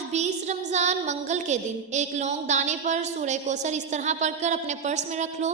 आज 20 रमज़ान मंगल के दिन एक लौंग दाने पर सूरह कौसर इस तरह पढ़कर अपने पर्स में रख लो।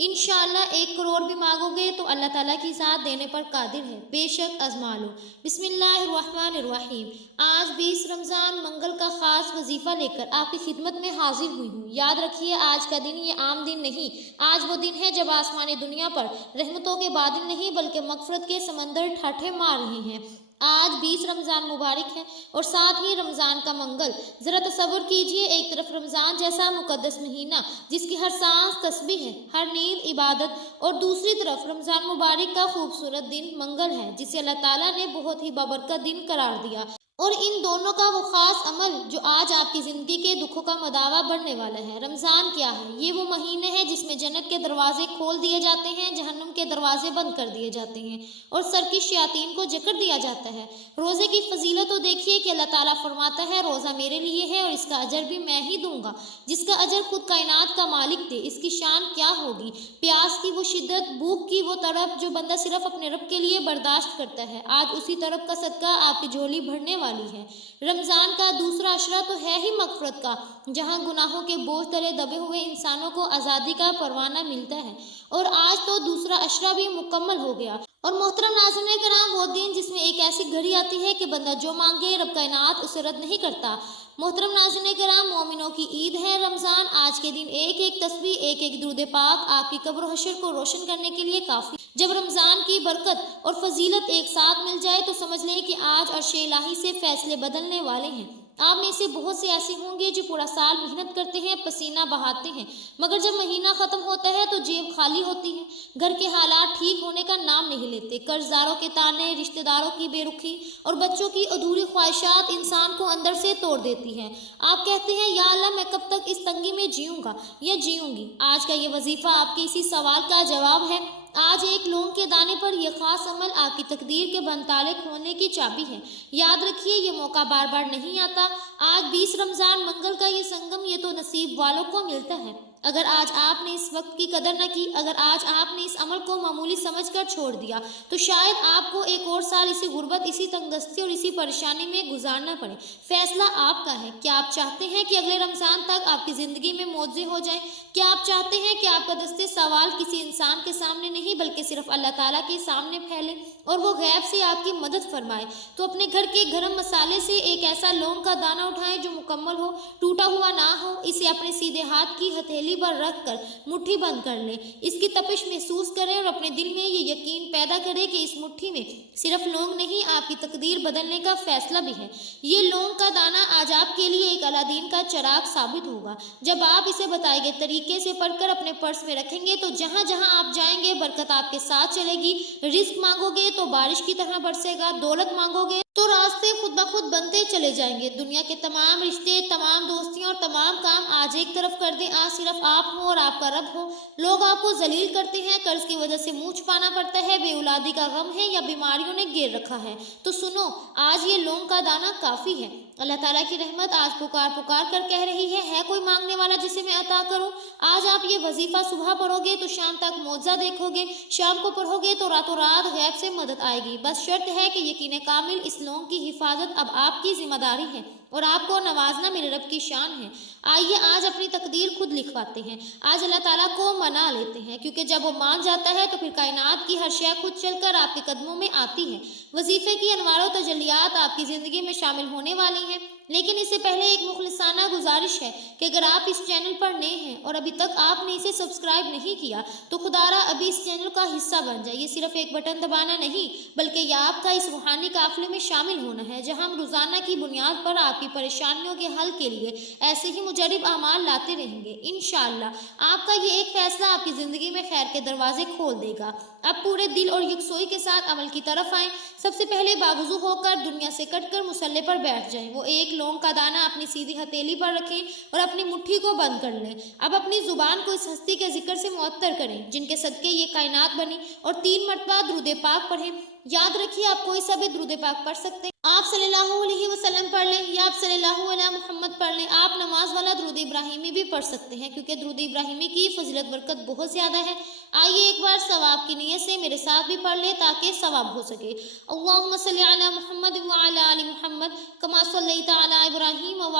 इंशाअल्लाह 1 करोड़ भी मांगोगे तो अल्लाह ताला की ज़ात देने पर कादिर है, बेशक आज़मा लो। बिस्मिल्लाहिर्रहमानिर्रहीम। आज 20 रमज़ान मंगल का ख़ास वजीफ़ा लेकर आपकी खिदमत में हाजिर हुई हूँ। याद रखिए, आज का दिन ये आम दिन नहीं, आज वो दिन है जब आसमानी दुनिया पर रहमतों के बादल नहीं बल्कि मग़फ़िरत के समंदर ठाठे मार रहे हैं। आज 20 रमज़ान मुबारक है और साथ ही रमज़ान का मंगल। ज़रा तसव्वुर कीजिए, एक तरफ रमज़ान जैसा मुक़द्दस महीना जिसकी हर सांस तस्बीह है, हर नींद इबादत, और दूसरी तरफ रमज़ान मुबारक का खूबसूरत दिन मंगल है जिसे अल्लाह ताला ने बहुत ही बाबरकत दिन करार दिया। और इन दोनों का वो ख़ास अमल जो आज आपकी ज़िंदगी के दुखों का मदावा बनने वाला है। रमज़ान क्या है? ये वो महीने हैं जिसमें जन्नत के दरवाजे खोल दिए जाते हैं, जहन्नुम के दरवाजे बंद कर दिए जाते हैं और सर की शयातीन को जकड़ दिया जाता है। रोज़े की फजीलत तो देखिए कि अल्लाह ताला फरमाता है, रोज़ा मेरे लिए है और इसका अजर भी मैं ही दूंगा, जिसका अजर खुद कायनात का मालिक दे। इसकी शान क्या होगी? प्यास की वो शिद्दत, भूख की वो तड़प जो बंदा सिर्फ अपने रब के लिए बर्दाश्त करता है, आज उसी तड़प का सदका आपकी झोली भरने वाली है। रमज़ान का दूसरा अशरा तो है ही मग़फ़िरत का, जहां गुनाहों के बोझ तले दबे हुए इंसानों को आज़ादी का परवाना मिलता है। और आज तो दूसरा अशरा भी मुकम्मल हो गया। और मोहतरम नाज़रीन कराम, वो दिन जिसमें एक ऐसी घड़ी आती है कि बंदा जो मांगे रब कायनात उसे रद्द नहीं करता। मोहतरम नाज़रीन कराम, मोमिनों की ईद है रमज़ान। आज के दिन एक एक तस्बीह, एक एक दुरूद पाक आपकी कब्र हशर को रोशन करने के लिए काफ़ी। जब रमज़ान की बरकत और फजीलत एक साथ मिल जाए तो समझ लें कि आज अर्श इलाही से फैसले बदलने वाले हैं। आप में से बहुत से ऐसे होंगे जो पूरा साल मेहनत करते हैं, पसीना बहाते हैं, मगर जब महीना ख़त्म होता है तो जेब खाली होती है। घर के हालात ठीक होने का नाम नहीं लेते। कर्जदारों के ताने, रिश्तेदारों की बेरुखी और बच्चों की अधूरी ख्वाहिशात इंसान को अंदर से तोड़ देती हैं। आप कहते हैं, या अल्लाह, मैं कब तक इस तंगी में जीऊँगा या जीऊँगी? आज का ये वजीफ़ा आपके इसी सवाल का जवाब है। आज एक लौंग के दाने पर यह खास अमल आपकी तकदीर के बनताले खोलने की चाबी है। याद रखिए, ये मौका बार बार नहीं आता। आज 20 रमज़ान मंगल का ये संगम, ये तो नसीब वालों को मिलता है। अगर आज आपने इस वक्त की कदर न की, अगर आज आपने इस अमल को मामूली समझकर छोड़ दिया, तो शायद आपको एक और साल इसी गुर्बत, इसी तंगदस्ती और इसी परेशानी में गुजारना पड़े। फैसला आपका है। क्या आप चाहते हैं कि अगले रमज़ान तक आपकी ज़िंदगी में मौजे हो जाएं? क्या आप चाहते हैं कि आपका दस्ते सवाल किसी इंसान के सामने नहीं बल्कि सिर्फ अल्लाह ताला के सामने फैले और वो गैब से आपकी मदद फरमाए? तो अपने घर के गरम मसाले से एक ऐसा लौंग का दाना उठाएं जो मुकम्मल हो, टूटा हुआ ना हो। इसे अपने सीधे हाथ की हथेली पर रख कर मुट्ठी बंद कर लें। इसकी तपिश महसूस करें और अपने दिल में ये यकीन पैदा करें कि इस मुट्ठी में सिर्फ लौंग नहीं, आपकी तकदीर बदलने का फैसला भी है। ये लौंग का दाना आज आपके लिए एक अलादीन का चिराग साबित होगा। जब आप इसे बताए गए तरीके से पढ़कर अपने पर्स में रखेंगे तो जहां जहां आप जाएंगे बरकत आपके साथ चलेगी। रिस्क मांगोगे तो बारिश की तरह बरसेगा, दौलत मांगोगे तो रास्ते खुद ब खुद बनते चले जाएंगे। दुनिया के तमाम रिश्ते, तमाम दोस्तियां और तमाम काम आज एक तरफ कर दें, आज सिर्फ आप हो और आपका रब हो। लोग आपको जलील करते हैं, कर्ज की वजह से मुंह छुपाना पड़ता है, बेऔलादी का गम है या बीमारियों ने घेर रखा है, तो सुनो, आज ये लौंग का दाना काफ़ी है। अल्लाह ताला की रहमत आज पुकार पुकार कर कह रही है कोई मांगने वाला जिसे मैं अता करूं? आज आप ये वजीफ़ा सुबह पढ़ोगे तो शाम तक मौजा देखोगे, शाम को पढ़ोगे तो रातों रात गैब से मदद आएगी। बस शर्त है कि यकीन कामिल, इस लौंग की हिफाजत अब आपकी जिम्मेदारी है और आपको नवाजना मेरे रब की शान है। आइए आज अपनी तकदीर खुद लिखवाते हैं। आज अल्लाह ताला को मना लेते हैं, क्योंकि जब वो मान जाता है तो फिर कायनात की हर शय खुद चलकर आपके कदमों में आती है। वजीफे की अनवारों तजल्लियात आपकी ज़िंदगी में शामिल होने वाली हैं, लेकिन इससे पहले एक मुखलिसाना गुजारिश है कि अगर आप इस चैनल पर नए हैं और अभी तक आपने इसे सब्सक्राइब नहीं किया तो खुदारा अभी इस चैनल का हिस्सा बन जाइए। सिर्फ एक बटन दबाना नहीं, बल्कि यह आपका इस रूहानी काफिले में शामिल होना है, जहां हम रोज़ाना की बुनियाद पर आपकी परेशानियों के हल के लिए ऐसे ही मुजरिब अमाल लाते रहेंगे। इंशाअल्लाह आपका ये एक फैसला आपकी ज़िंदगी में खैर के दरवाजे खोल देगा। अब पूरे दिल और यकसोई के साथ अमल की तरफ आएँ। सबसे पहले बावजू होकर दुनिया से कटकर मुसल्ले पर बैठ जाएं। वो एक लौंग का दाना अपनी सीधी हथेली पर रखें और अपनी मुट्ठी को बंद कर लें। अब अपनी जुबान को इस हस्ती के जिक्र से मुअत्तर करें जिनके सदके ये कायनात बनी, और 3 मरतबा दुरूद पाक पढ़ें। याद रखिए, आप कोई सा भी दुरूद पाक पढ़ सकते हैं। आप सल्लल्लाहु अलैहि वसल्लम पढ़ लें या आप सल्लल्लाहु अला मुहम्मद पढ़ लें। आप नमाज वाला दुरूद इब्राहिमी भी पढ़ सकते हैं, क्योंकि दुरूद इब्राहिमी की फजीलत बरकत बहुत ज़्यादा है। आइए एक बार सवाब की नीयत से मेरे साथ भी पढ़ लें ताकि सवाब हो सके। अल्लाहुम्मा सल्ली अला मुहम्मद व अला आलि मुहम्मद कमा सल्लैता अला इब्राहीम व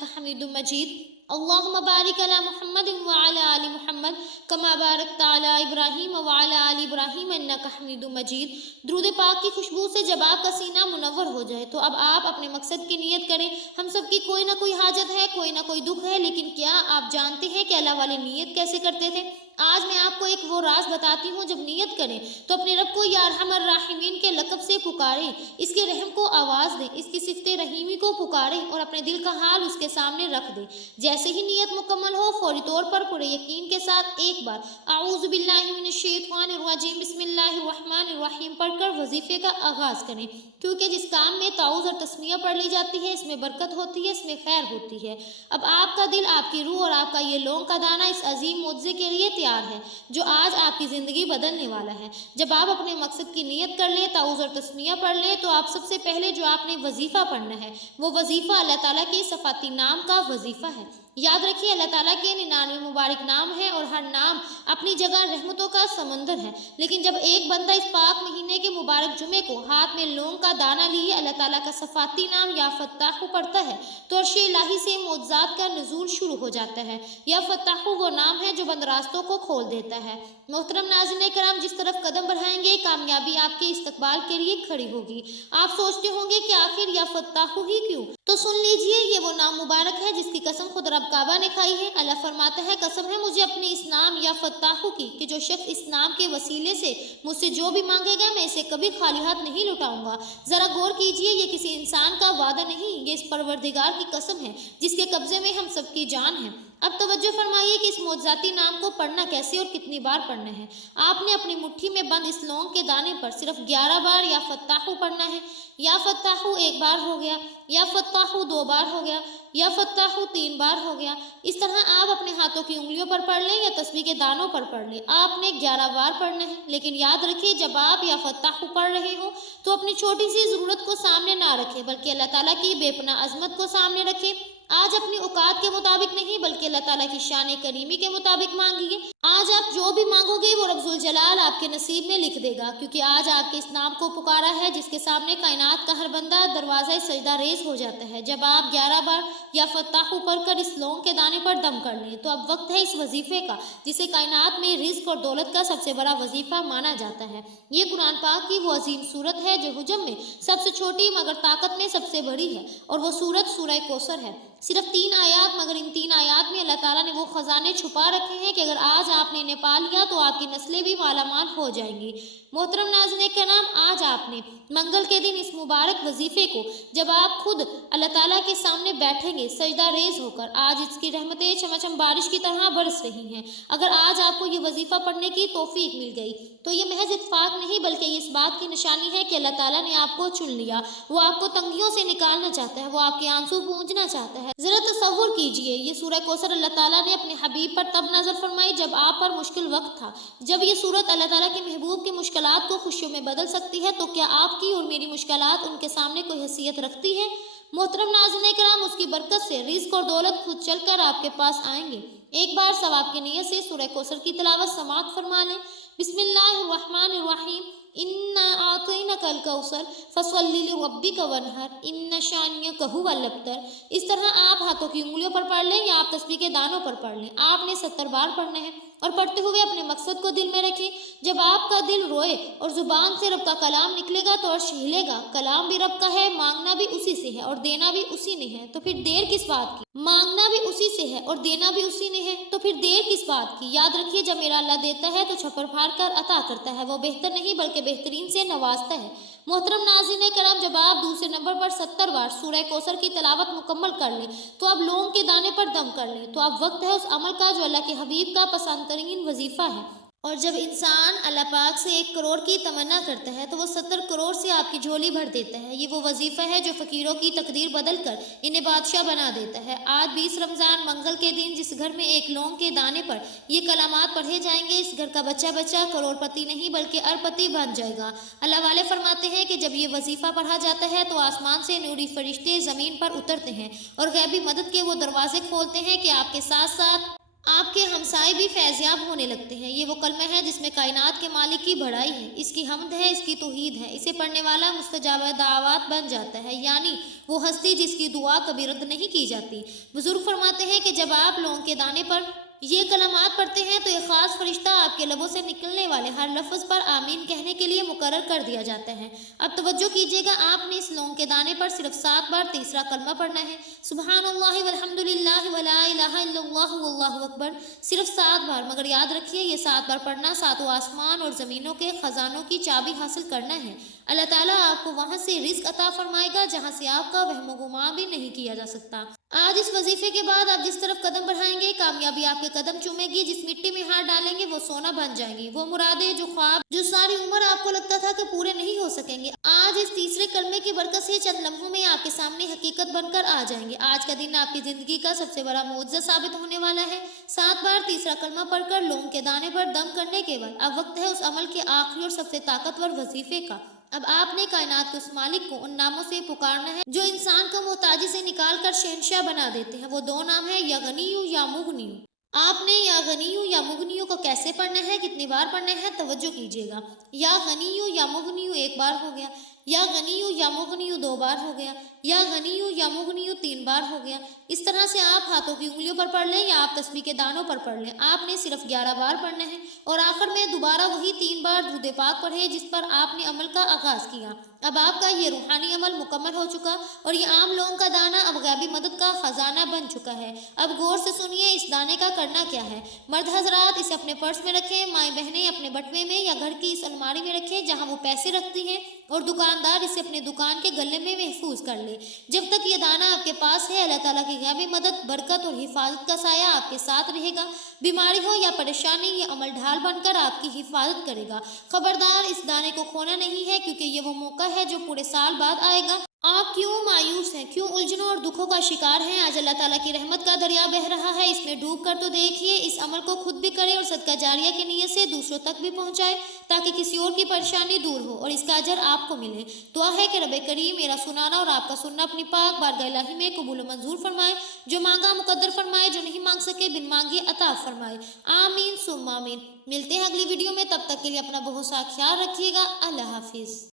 इन्नका हमीदुम मजीद। अल्लाहुम्मा बारिक अला मुहम्मद व अला आलि मुहम्मद कमा बारकता अला इब्राहीम व अला आलि इब्राहीम इन्नका हमीदुम मजीद। दुरूद पाक की खुशबू से जब आपका सीना मुनव्वर हो जाए तो अब आप अपने मकसद की नियत करें। हम सब की कोई ना कोई हाजत है, कोई ना कोई दुख है, लेकिन क्या आप जानते हैं कि अल्लाह वाले नियत कैसे करते थे? आज मैं आपको एक वो राज बताती हूँ। जब नियत करें तो अपने रब को या अरहमर राहिमीन के लक़ब से पुकारें, इसके रहम को आवाज़ दें, इसकी सिफ़ते रहीमी को पुकारें और अपने दिल का हाल उसके सामने रख दें। जैसे ही नियत मुकम्मल हो फौरी तौर पर पूरे यकीन के साथ एक बार आऊज़ु बिल्लाहि मिनश शैतानिर रजीम बिस्मिल्लाहिर रहमानिर रहीम पढ़कर वजीफे का आगाज़ करें, क्योंकि जिस काम में ताऊज़ और तस्मिया पढ़ ली जाती है इसमें बरकत होती है, इसमें खैर होती है। अब आपका दिल, आपकी रूह और आपका ये लौंग का दाना इस अजीम मुआज़े के लिए तैयार है जो आज आपकी ज़िंदगी बदलने वाला है। जब आप अपने मकसद की नियत कर लें, ताऊज़ और तस्मिया पढ़ लें, तो आप सबसे पहले जो आपने वजीफ़ा पढ़ना है वो वजीफ़ा अल्लाह ताला के सफ़ाती नाम का वजीफ़ा है। याद रखिए अल्लाह ताला के 99 मुबारक नाम है और हर नाम अपनी जगह रहमतों का समंदर है। लेकिन जब एक बंदा इस पाक महीने के मुबारक जुमे को हाथ में लौंग का दाना लिए अल्लाह ताला का सफ़ाती नाम या फत्ताहु पढ़ता है तो अर्श इलाही से मोज़ात का नुज़ूल शुरू हो जाता है। या फत्ताहु वो नाम है जो बंद रास्तों को खोल देता है। मोहतरम नाज़रीन कराम, जिस तरफ कदम बढ़ाएंगे कामयाबी आपके इस्तकबाल के लिए खड़ी होगी। आप सोचते होंगे कि आखिर या फत्ताहु ही क्यों? तो सुन लीजिए, ये वो नाम मुबारक है जिसकी कसम खुद रब काबा ने खाई है। अल्लाह फरमाता है, कसम है मुझे अपने इस नाम या फत्ताहु की कि जो शख्स इस नाम के वसीले से मुझसे जो भी मांगेगा मैं इसे कभी खाली हाथ नहीं लौटाऊंगा। ज़रा गौर कीजिए, ये किसी इंसान का वादा नहीं, ये इस परवरदिगार की कसम है जिसके कब्जे में हम सबकी जान है। अब तवज्जो फरमाइए कि इस मोज़ाती नाम को पढ़ना कैसे और कितनी बार पढ़ना है। आपने अपनी मुट्ठी में बंद इस लौंग के दाने पर सिर्फ 11 बार या फत्ताहु पढ़ना है। या फत्ताहु 1 बार हो गया, या फत्ताहु 2 बार हो गया, या फत्ताहु 3 बार हो गया। इस तरह आप अपने हाथों की उंगलियों पर पढ़ लें या तस्बीह के दानों पर पढ़ लें। आपने 11 बार पढ़ना है। लेकिन याद रखिए, जब आप या फत्ताहु पढ़ रहे हो तो अपनी छोटी सी ज़रूरत को सामने ना रखें, बल्कि अल्लाह ताला की बेपनाह अज़मत को सामने रखें। आज अपनी औकात के मुताबिक नहीं बल्कि अल्लाह ताला की शान करीमी के मुताबिक मांगिए। आज आप जो भी मांगोगे वो रब्बुल जलाल आपके नसीब में लिख देगा, क्योंकि आज आपके इस नाम को पुकारा है जिसके सामने कायनात का हर बंदा दरवाज़ा सजदा रेज़ हो जाता है। जब आप 11 बार या फत्ताहु पढ़कर इस लौंग के दाने पर दम कर लें तो अब वक्त है इस वजीफे का, जिसे कायनात में रिज़्क और दौलत का सबसे बड़ा वजीफा माना जाता है। ये कुरान पाक की वो अजीम सूरत है जो हुजम में सबसे छोटी मगर ताकत में सबसे बड़ी है, और वो सूरत सूरह कौसर है। सिर्फ 3 आयात, मगर इन 3 आयात में अल्लाह ताला ने वो ख़जाने छुपा रखे हैं कि अगर आज आपने इन्हें पा लिया तो आपकी नस्लें भी मालामाल हो जाएंगी। मोहतरम नाज़रीन के नाम, आज आपने मंगल के दिन इस मुबारक वजीफ़े को जब आप खुद अल्लाह ताला के सामने बैठेंगे सजदा रेज़ होकर, आज इसकी रहमतें चमचम बारिश की तरह बरस रही हैं। अगर आज आपको ये वजीफ़ा पढ़ने की तौफीक मिल गई तो ये महज इत्तेफाक नहीं बल्कि ये इस बात की निशानी है कि अल्लाह ताला ने आपको चुन लिया। वो आपको तंगियों से निकालना चाहता है, वो आपके आंसू पूंझना चाहता है। ज़रा तसव्वुर कीजिए, ये सूरह कौसर अल्लाह ताला ने अपने हबीब पर तब नज़र फरमाई जब आप पर मुश्किल वक्त था। जब ये सूरत अल्लाह ताला के महबूब की मुश्किलात को खुशियों में बदल सकती है तो क्या आपकी और मेरी मुश्किलात उनके सामने कोई हैसियत रखती है? मोहतरम नाज़रीन किराम, उसकी बरकत से रिज़्क और दौलत खुद चलकर आपके पास आएंगे। एक बार सवाब की नियत से सूरह कौसर की तिलावत समाअत फरमा लें। बिस्मिल्लाहिर्रहमानिर्रहीम। इन्ना आतैनाकल कौसर फसल्लि लिरब्बिका वन्हर इन्ना शानियका हुवल अब्तर। इस तरह आप हाथों की उंगलियों पर पढ़ लें या आप तस्बीह के दानों पर पढ़ लें। आपने 70 बार पढ़ना है और पढ़ते हुए अपने मकसद को दिल में रखें। जब आपका दिल रोए और जुबान से रब का कलाम निकलेगा तो अर्श हिलेगा। कलाम भी रब का है, मांगना भी उसी से है और देना भी उसी ने है, तो फिर देर किस बात की? मांगना भी उसी से है और देना भी उसी ने है, तो फिर देर किस बात की? याद रखिए, जब मेरा अल्लाह देता है तो छप्पर फाड़ कर अता करता है। वो बेहतर नहीं बल्कि बेहतरीन से नवाजता है। मोहतरम नाज़रीन करम, जब आप दूसरे नंबर पर 70 बार सूरह कौसर की तिलावत मुकम्मल कर लें तो अब लौंग के दाने पर दम कर लें, तो अब वक्त है उस अमल का जो अल्लाह के हबीब का पसंद तरीन वजीफ़ा है। और जब इंसान अल्लाह पाक से 1 करोड़ की तमन्ना करता है तो वो 70 करोड़ से आपकी झोली भर देता है। ये वो वजीफ़ा है जो फ़कीरों की तकदीर बदल कर इन्हें बादशाह बना देता है। आज 20 रमज़ान मंगल के दिन जिस घर में 1 लौंग के दाने पर ये कलामात पढ़े जाएंगे, इस घर का बच्चा बच्चा करोड़पति नहीं बल्कि अरबपति बन जाएगा। अल्लाह वाले फरमाते हैं कि जब ये वजीफ़ा पढ़ा जाता है तो आसमान से नूरी फरिश्ते ज़मीन पर उतरते हैं और गैबी मदद के वो दरवाजे खोलते हैं कि आपके साथ साथ آپ کے ہمسائے بھی فیضیاب ہونے لگتے ہیں۔ یہ وہ کلمہ ہے جس میں کائنات کے مالک کی بڑائی ہے، اس کی حمد ہے، اس کی توحید ہے۔ اسے پڑھنے والا مستجاب دعوات بن جاتا ہے، یعنی وہ ہستی جس کی دعا کبھی رد نہیں کی جاتی۔ بزرگ فرماتے ہیں کہ جب آپ لونگ کے دانے پر یہ کلمات پڑھتے ہیں تو ایک خاص فرشتہ آپ کے لبوں سے نکلنے والے ہر لفظ پر آمین کہنے کے لیے مقرر کر دیا جاتا ہے۔ اب توجہ کیجیے گا، آپ نے اس لونگ کے دانے پر صرف 7 بار تیسرا کلمہ پڑھنا ہے، سبحان اللہ والحمد للہ ولا الہ الا اللہ واللہ اکبر، صرف 7 بار۔ مگر یاد رکھیے یہ 7 بار پڑھنا ساتوں آسمان اور زمینوں کے خزانوں کی چابی حاصل کرنا ہے۔ اللہ تعالیٰ آپ کو وہاں سے رزق عطا فرمائے گا جہاں سے آپ کا وہم و گمان بھی نہیں کیا جا سکتا۔ آج اس وظیفے کے بعد آپ جس طرف قدم بڑھائیں گے کامیابی آپ کے قدم چومے گی، جس مٹی میں ہاتھ ڈالیں گے وہ سونا بن جائیں گی، وہ مرادیں جو خواب جو ساری عمر آپ کو لگتا تھا کہ پورے نہیں ہو سکیں گے، آج اس تیسرے کلمے کی برکت سے چند لمحوں میں آپ کے سامنے حقیقت بن کر آ جائیں گے۔ آج کا دن آپ کی زندگی کا سب سے بڑا معجزہ ثابت ہونے والا ہے۔ 7 بار تیسرا کلمہ پڑھ کر لونگ کے دانے پر دم کرنے کے بعد اب وقت ہے اس عمل کے آخری اور سب سے طاقتور وظیفے کا۔ اب آپ نے کائنات کے اس مالک کو ان ناموں سے پکارنا ہے جو انسان کو محتاجی سے نکال کر شہنشاہ بنا دیتے ہیں۔ وہ 2 نام ہیں، یا غنیو یا مغنیو۔ آپ نے یا غنیو یا مغنیو کو کیسے پڑھنا ہے، کتنی بار پڑھنا ہے، توجہ کیجیے گا۔ یا غنیو یا مغنیو 1 بار ہو گیا، یا غنیو یا مغنیو 2 بار ہو گیا، یا غنیو یا مغنیو 3 بار ہو گیا۔ اس طرح سے آپ ہاتھوں کی انگلیوں پر پڑھ لیں یا آپ تسبیح کے دانوں پر پڑھ لیں، آپ نے صرف 11 بار پڑھنا ہے، اور آخر میں دوبارہ وہی 3 بار درود پاک پڑھے جس پر آپ نے عمل کا آغاز کیا۔ اب آپ کا یہ روحانی عمل مکمل ہو چکا اور یہ عام لوگوں کا دانہ اب غیبی مدد کا خزانہ بن چکا ہے۔ اب غور سے سنیے اس دانے کا کرنا کیا ہے۔ مرد حضرات اسے اپنے پرس میں رکھیں، مائیں بہنیں اپنے بٹوے میں یا گھر کی اس الماری میں رکھیں جہاں وہ پیسے رکھتی ہیں، اور دکاندار اسے اپنے دکان کے گلے میں محفوظ کر لے۔ جب تک یہ دانہ آپ کے پاس ہے اللہ تعالیٰ کی غیبی مدد، برکت اور حفاظت کا سایہ آپ کے ساتھ رہے گا۔ بیماری ہو یا پریشانی، یہ عمل ڈھال بن کر آپ کی حفاظت کرے گا۔ خبردار اس دانے کو کھونا نہیں ہے کیونکہ یہ وہ موقع ہے جو پورے سال بعد آئے گا۔ آپ کیوں مایوس ہیں، کیوں الجھنوں اور دکھوں کا شکار ہیں؟ آج اللہ تعالیٰ کی رحمت کا دریا بہہ رہا ہے، اس میں ڈوب کر تو دیکھیے۔ اس عمل کو خود بھی کرے اور صدقہ جاریہ کی نیت سے دوسروں تک بھی پہنچائے تاکہ کسی اور کی پریشانی دور ہو اور اس کا اجر آپ کو ملے۔ دعا ہے کہ رب کریم میرا سنانا اور آپ کا سننا اپنی پاک بارگاہ الہی میں قبول و منظور فرمائے، جو مانگا مقدر فرمائے، جو نہیں مانگ سکے بن مانگے عطا فرمائے۔ آمین ثم آمین۔ ملتے ہیں اگلی ویڈیو میں، تب تک کے لیے اپنا بہت سا خیال رکھیے گا۔ اللہ حافظ۔